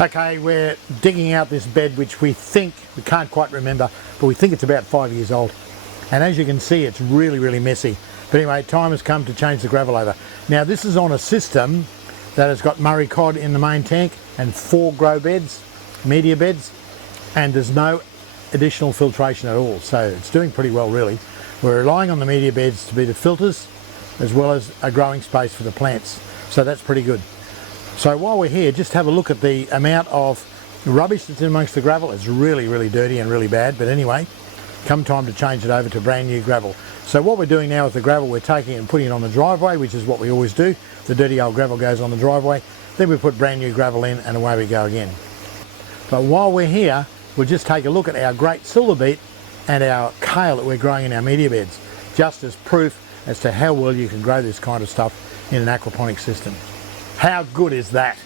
Okay, we're digging out this bed which we can't quite remember, but we think it's about 5 years old. And as you can see, it's really messy. But anyway, time has come to change the gravel over. Now this is on a system that has got Murray cod in the main tank and 4 grow beds, media beds, and there's no additional filtration at all. So it's doing pretty well really. We're relying on the media beds to be the filters as well as a growing space for the plants. So that's pretty good. So while we're here, just have a look at the amount of rubbish that's in amongst the gravel. It's really dirty and really bad, but anyway, come time to change it over to brand new gravel. So what we're doing now with the gravel, we're taking it and putting it on the driveway, which is what we always do. The dirty old gravel goes on the driveway, then we put brand new gravel in and away we go again. But while we're here, we'll just take a look at our great silver beet and our kale that we're growing in our media beds, just as proof as to how well you can grow this kind of stuff in an aquaponic system. How good is that?